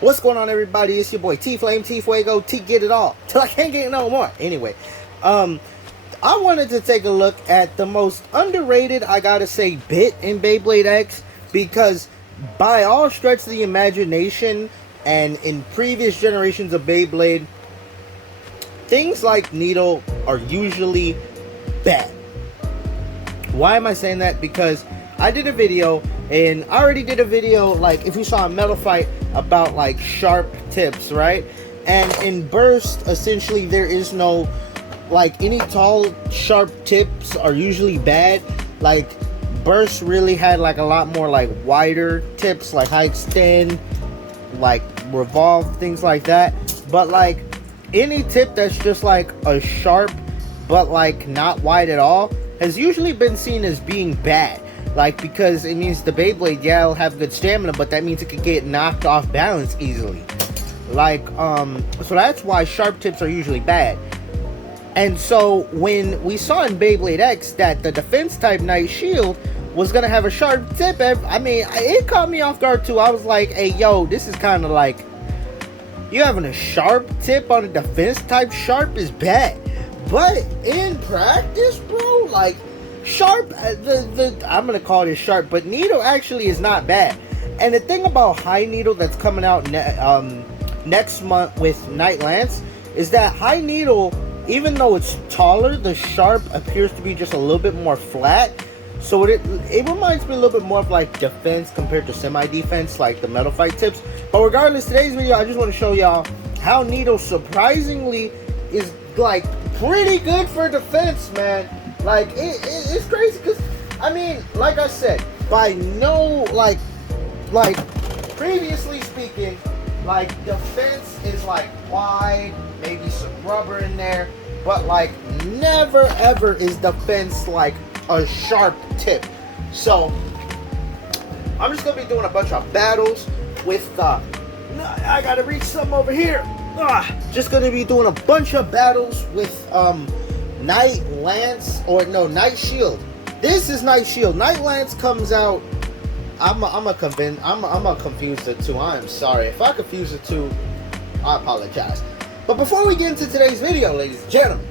What's going on, everybody? It's your boy T Flame, T Fuego, T Get It All till I can't get no more. Anyway, I wanted to take a look at the most underrated, I gotta say, bit in Beyblade X, because by all stretch of the imagination and in previous generations of Beyblade, things like Needle are usually bad. Why am I saying that? Because I did a video, and I already did a video, like, if you saw a Metal Fight, about, like, sharp tips, right? And in Burst, essentially, there is no, like, any tall, sharp tips are usually bad. Like, Burst really had, like, a lot more, like, wider tips, like high extend, like, revolve, things like that. But, like, any tip that's just, like, a sharp, but, like, not wide at all, has usually been seen as being bad. Like, because it means the Beyblade, yeah, it'll have good stamina, but that means it could get knocked off balance easily. Like, so that's why sharp tips are usually bad. And so, when we saw in Beyblade X that the defense type Night Shield was gonna have a sharp tip, I mean, it caught me off guard too. I was like, hey, yo, this is kind of like, you having a sharp tip on a defense type sharp is bad. But in practice, bro, like, sharp, I'm gonna call it sharp, but Needle actually is not bad. And the thing about High Needle that's coming out next month with Night Lance is that High Needle, even though it's taller, the sharp appears to be just a little bit more flat. So it reminds me a little bit more of like defense compared to semi-defense, like the Metal Fight tips. But regardless, today's video, I just want to show y'all how Needle surprisingly is like pretty good for defense, man. Like, it's crazy, because, I mean, like I said, by no, like, previously speaking, like, defense is, like, wide, maybe some rubber in there, but, like, never, ever is defense, like, a sharp tip. So, I'm just going to be doing a bunch of battles with, I got to reach something over here. Just going to be doing a bunch of battles with, Night Lance, or no, Night Shield. This is Night Shield. Night Lance comes out. I'm a confuse the two. I am sorry if I confuse the two. I apologize. But before we get into today's video, ladies and gentlemen,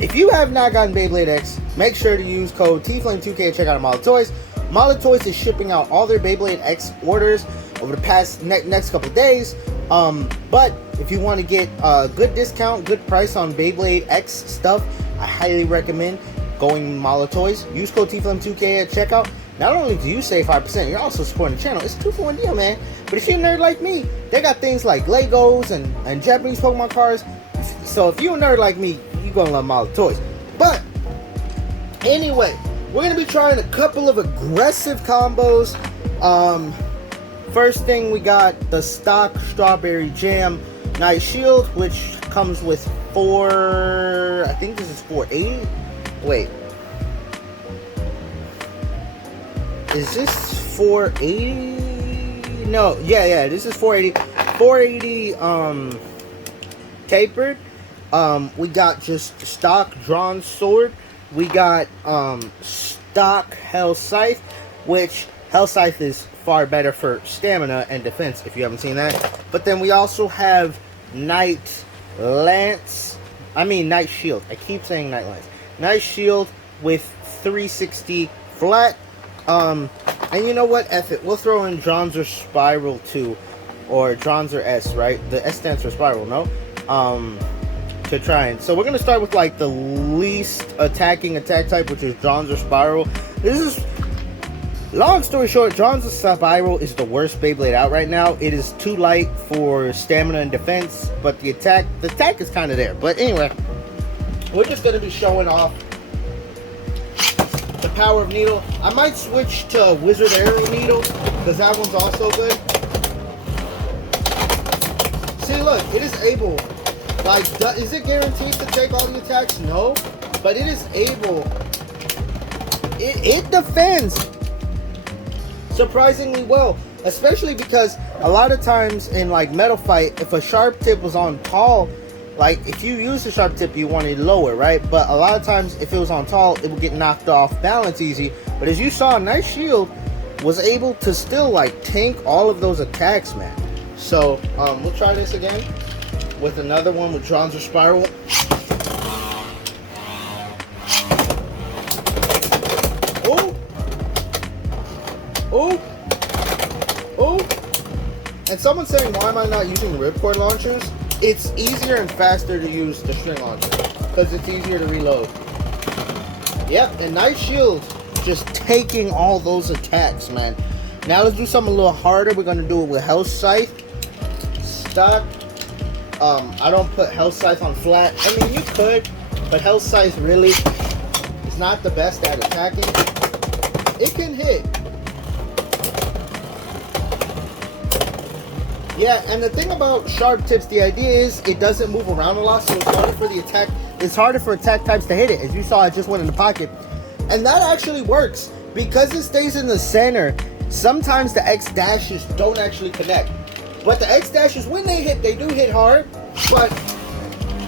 if you have not gotten Beyblade X, make sure to use code TFLAME2K to check out Mala Toys. Mala Toys is shipping out all their Beyblade X orders over the past next couple of days. But if you want to get a good discount, good price on Beyblade X stuff, I highly recommend going Mala Toys. Use code TFLAME2K at checkout. Not only do you save 5%, you're also supporting the channel. It's a 2-for-1 deal, man. But if you're a nerd like me, they got things like Legos and Japanese Pokemon cards. So if you're a nerd like me, you're going to love Mala Toys. But anyway, we're going to be trying a couple of aggressive combos. First thing, we got the stock Strawberry Jam Night Shield, which comes with I think this is 480. Wait, is this 480? No, yeah, this is 480. 480 tapered. We got just stock drawn sword. We got stock Hell Scythe, which Hell Scythe is far better for stamina and defense if you haven't seen that. But then we also have Night Shield. I keep saying Night Lance. Night Shield with 360 flat. And you know what? F it. We'll throw in Dronzer Spiral too. Or Dronzer S, right? The S stands for Spiral, no? To try and... So we're going to start with like the least attacking attack type, which is Dronzer Spiral. This is... Long story short, Dronzer Spiral is the worst Beyblade out right now. It is too light for stamina and defense, but the attack is kind of there. But anyway, we're just going to be showing off the power of Needle. I might switch to Wizard Arrow Needle, because that one's also good. See, look, it is able, like, is it guaranteed to take all the attacks? No, but it is able, it defends surprisingly well, especially because a lot of times in like Metal Fight, if a sharp tip was on tall, like if you use the sharp tip you want it lower, right? But a lot of times if it was on tall, it would get knocked off balance easy. But as you saw, Night Shield was able to still like tank all of those attacks, man. So we'll try this again with another one with Dronzer Spiral. Oh! Oh! Oh! And someone's saying, why am I not using the ripcord launchers? It's easier and faster to use the string launcher because it's easier to reload. Yep, and nice shield, just taking all those attacks, man. Now let's do something a little harder. We're gonna do it with Health Scythe. Stock. I don't put Health Scythe on flat. I mean, you could, but Health Scythe really is not the best at attacking. It can hit. Yeah, and the thing about sharp tips, the idea is it doesn't move around a lot, so it's harder for the attack. It's harder for attack types to hit it. As you saw, it just went in the pocket, and that actually works because it stays in the center. Sometimes the X dashes don't actually connect, but the X dashes, when they hit, they do hit hard. But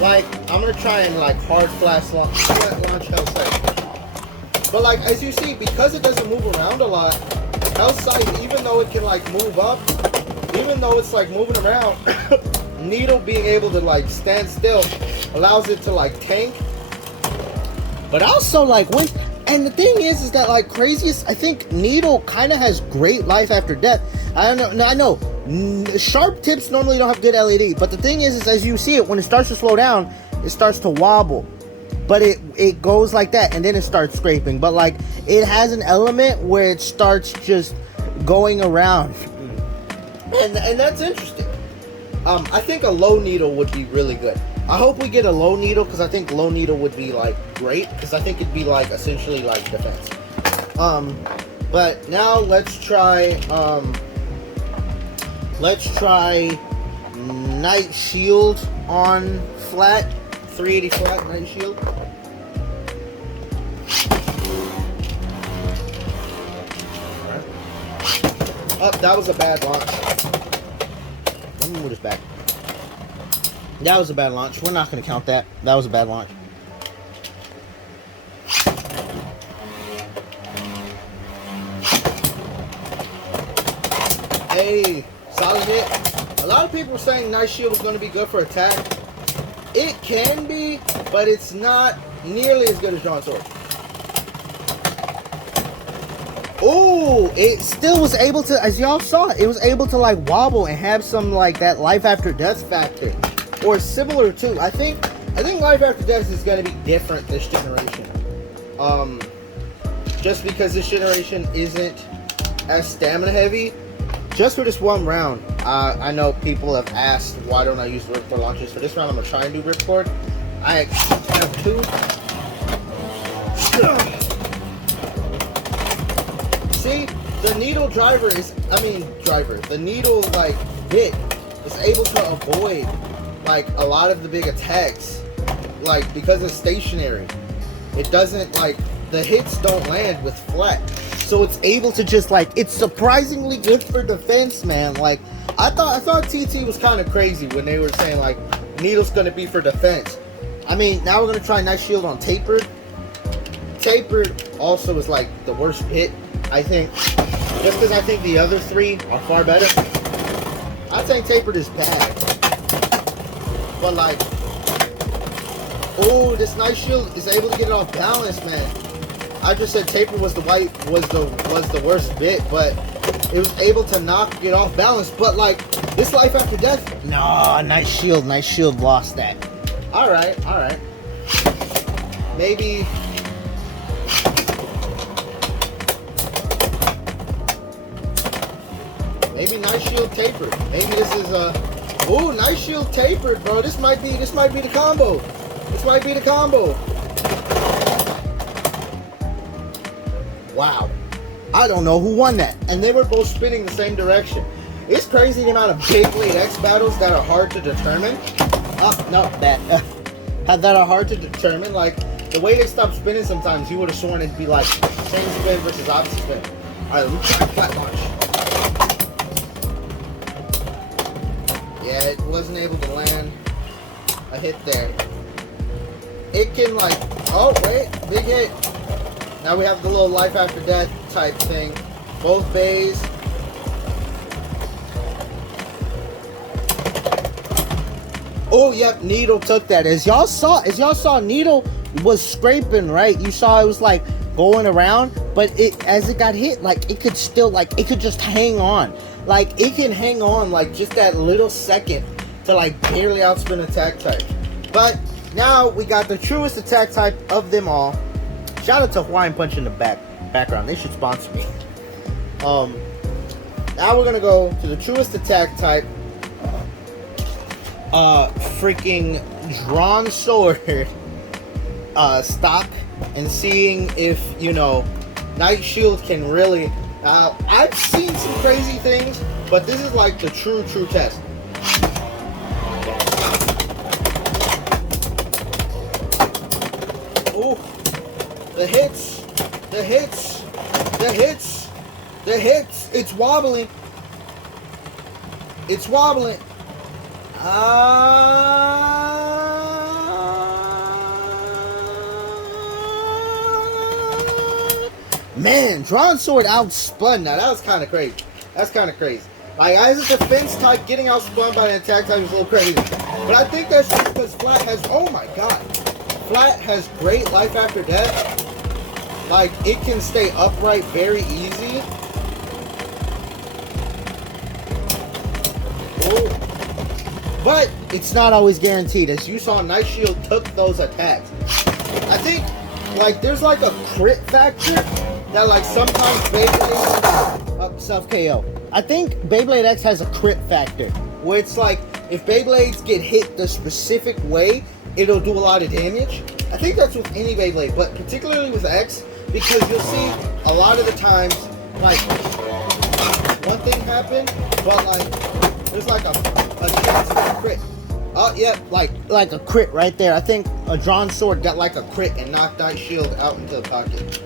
like, I'm gonna try and like hard flash launch Health Scythe. But like, as you see, because it doesn't move around a lot, Health Scythe, even though it can like move up, even though it's like moving around, Needle being able to like stand still allows it to like tank. But also like when, and the thing is that like craziest, I think Needle kind of has great life after death. I don't know. I know sharp tips normally don't have good LED, but the thing is as you see it, when it starts to slow down, it starts to wobble. But it goes like that, and then it starts scraping. But like it has an element where it starts just going around. And that's interesting. I think a low needle would be really good. I hope we get a low needle because I think low needle would be like great because I think it'd be like essentially like defense. But now let's try Night Shield on flat, 380 flat Night Shield. Oh, that was a bad launch. Let me move this back. That was a bad launch. We're not going to count that. That was a bad launch. Hey, solid hit. A lot of people were saying Night Shield was going to be good for attack. It can be, but it's not nearly as good as Drawn Sword. Oh, it still was able to, as y'all saw, it was able to like wobble and have some like that life after death factor, or similar to. I think life after death is going to be different this generation. Just because this generation isn't as stamina heavy. Just for this one round, I know people have asked why don't I use the ripcord launchers. For this round, I'm gonna try and do ripcord. I have two. See, the needle driver is, the needle like hit is able to avoid like a lot of the big attacks, like because it's stationary. It doesn't like, the hits don't land with flat, so it's able to just like, it's surprisingly good for defense, man. Like I thought TT was kind of crazy when they were saying like needle's gonna be for defense. I mean, now we're gonna try Night Shield on Tapered. Tapered also is like the worst hit, I think, just because I think the other three are far better. I think Tapered is bad, but like, oh, this Night Shield is able to get it off balance, man. I just said Tapered was the worst bit, but it was able to knock it off balance. But like this life after death, no, Night Shield lost that. All right, maybe. Maybe Night Shield Tapered. Maybe this is ooh, Night Shield Tapered, bro. This might be the combo. This might be the combo. Wow. I don't know who won that. And they were both spinning the same direction. It's crazy the amount of Beyblade X battles that are hard to determine. That are hard to determine. Like the way they stop spinning sometimes, you would have sworn it'd be like same spin versus opposite spin. Alright, let me try flat launch. Yeah, it wasn't able to land a hit there. It can like, oh wait, big hit. Now we have the little life after death type thing. Both bays. Oh, yep, Needle took that. As y'all saw, Needle was scraping, right? You saw it was like going around, but as it got hit, like it could still, like it could just hang on. Like it can hang on like just that little second to like barely outspin attack type. But now we got the truest attack type of them all. Shout out to Hawaiian Punch in the background. They should sponsor me. Now we're gonna go to the truest attack type. Freaking drawn sword stock, and seeing if, you know, Night Shield can really. I've seen some crazy things, but this is like the true test. Oh, the hits. It's wobbling. Man, drawn sword outspun. Now that was kind of crazy. Like, as a defense type, getting outspun by an attack type is a little crazy. But I think that's just because Flat has, oh my god, Flat has great life after death. Like, it can stay upright very easy. Oh. But it's not always guaranteed. As you saw, Night Shield took those attacks. I think, like, there's like a crit factor that, like, sometimes Beyblade self KO. I think Beyblade X has a crit factor where it's like if Beyblades get hit the specific way, it'll do a lot of damage. I think that's with any Beyblade, but particularly with X, because you'll see a lot of the times, like, one thing happen, but like there's like a chance of a crit. Oh, yeah, like a crit right there. I think a drawn sword got like a crit and knocked Night Shield out into the pocket.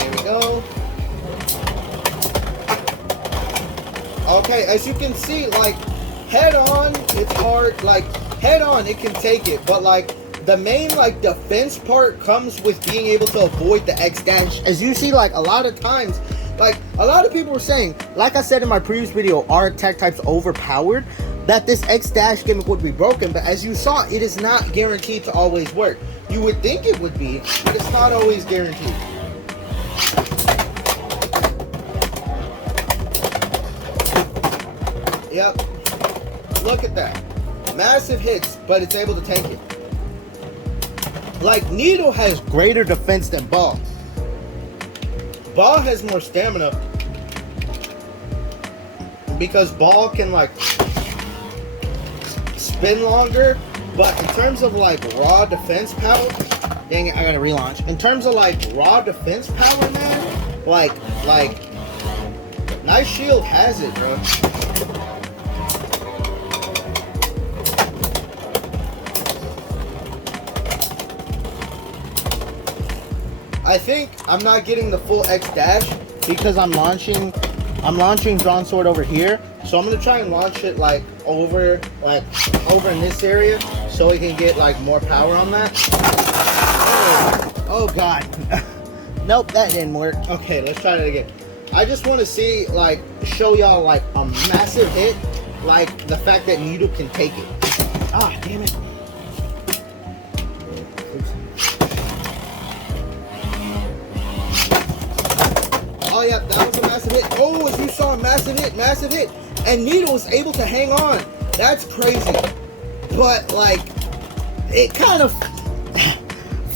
Here we go. Okay, as you can see, like, head on, it's hard. Like, head on, it can take it, but like the main, like, defense part comes with being able to avoid the X dash. As you see, like, a lot of times, like, a lot of people were saying, like I said in my previous video, our attack type's overpowered, that this X dash gimmick would be broken, but as you saw, it is not guaranteed to always work. You would think it would be, but it's not always guaranteed. Yep. Look at that. Massive hits, but it's able to take it. Like, Needle has greater defense than Ball. Ball has more stamina because Ball can, like, spin longer, but in terms of, like, raw defense power, dang it, I gotta relaunch. In terms of, like, raw defense power, man, like, Night Shield has it, bro. I think I'm not getting the full X dash because I'm launching drawn sword over here. So I'm gonna try and launch it like over in this area so it can get like more power on that. Oh god. Nope, that didn't work. Okay, let's try that again. I just want to see, like, show y'all like a massive hit, like the fact that Needle can take it. Ah, damn it. Oh yeah, that was a massive hit. Oh, as you saw, massive hit. And Needle was able to hang on. That's crazy. But, like, it kind of...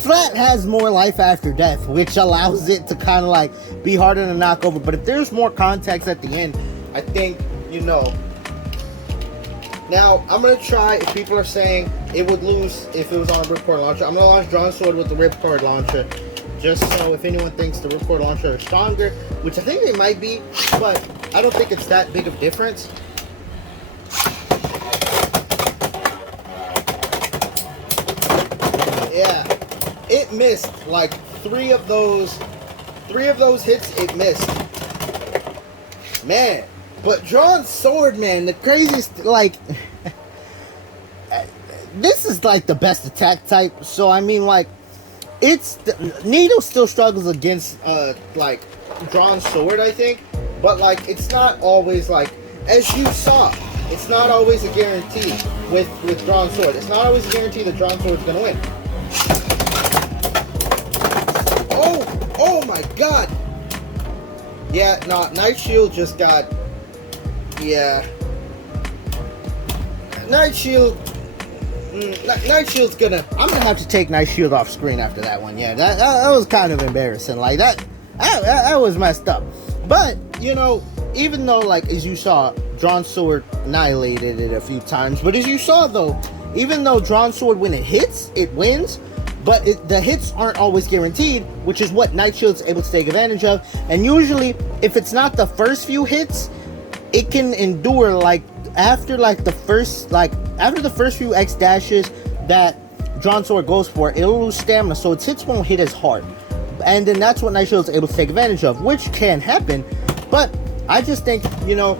Flat has more life after death, which allows it to kind of, like, be harder to knock over. But if there's more contacts at the end, I think, you know... Now, I'm going to try, if people are saying it would lose if it was on a Ripcord launcher, I'm going to launch Drawn Sword with the Ripcord launcher. Just so if anyone thinks the Ripcord launcher is stronger, which I think they might be, but I don't think it's that big of a difference. Yeah, it missed like three of those hits. It missed, man. But Drawn Sword, man, the craziest, like, this is like the best attack type. So I mean, like, Needle still struggles against like Drawn Sword, I think, but like it's not always like, as you saw, it's not always a guarantee with drawn sword. It's not always a guarantee that drawn sword's gonna win. Oh my god! Yeah, no, Night Shield just got, yeah. Night Shield's gonna, I'm gonna have to take Night Shield off screen after that one. Yeah, that was kind of embarrassing. Like that was messed up. But, you know, even though, like, as you saw, Drawn Sword annihilated it a few times. But as you saw, though, even though Drawn Sword, when it hits, it wins. But the hits aren't always guaranteed, which is what Night Shield's able to take advantage of. And usually, if it's not the first few hits, it can endure, like, after the first few X dashes that Drawn Sword goes for, it'll lose stamina, so its hits won't hit as hard. And then that's what Night Shield is able to take advantage of, which can happen. But I just think, you know,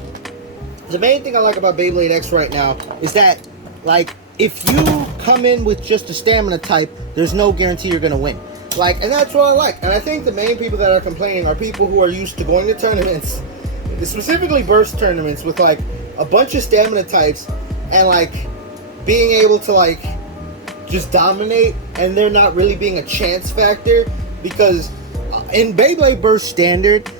the main thing I like about Beyblade X right now is that, like, if you come in with just a stamina type, there's no guarantee you're gonna win. Like, and that's what I like. And I think the main people that are complaining are people who are used to going to tournaments, specifically burst tournaments, with like a bunch of stamina types and like being able to like just dominate, and there not really being a chance factor. Because in Beyblade Burst Standard,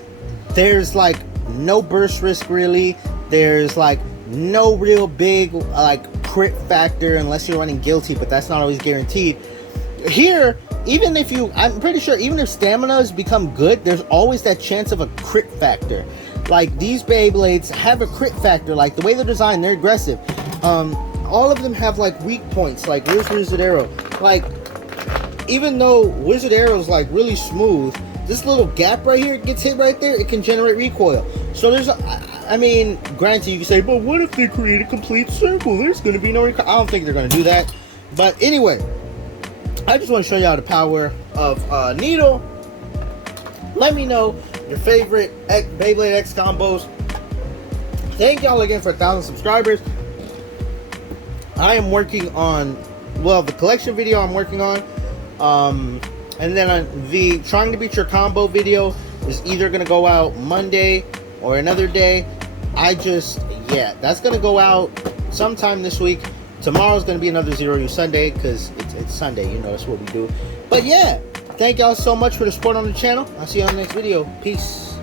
there's like no burst risk really. There's like no real big like crit factor unless you're running guilty, but that's not always guaranteed. Here, even if you, I'm pretty sure even if stamina become good, there's always that chance of a crit factor. Like, these Beyblades have a crit factor. Like, the way they're designed, they're aggressive. All of them have like weak points. Like, where's Wizard Arrow? Like, even though Wizard Arrow's like really smooth, this little gap right here gets hit right there, it can generate recoil. So there's I mean, granted, you can say, but what if they create a complete circle? There's going to be no recoil. I don't think they're going to do that. But anyway, I just want to show y'all the power of Needle. Let me know your favorite Beyblade X combos. Thank y'all again for 1,000 subscribers. I am working on, well, the collection video I'm working on. And then the Trying to Beat Your Combo video is either going to go out Monday or another day. Yeah, that's going to go out sometime this week. Tomorrow's going to be another Zero U Sunday because it's Sunday. You know, that's what we do. But yeah, thank y'all so much for the support on the channel. I'll see you on the next video. Peace.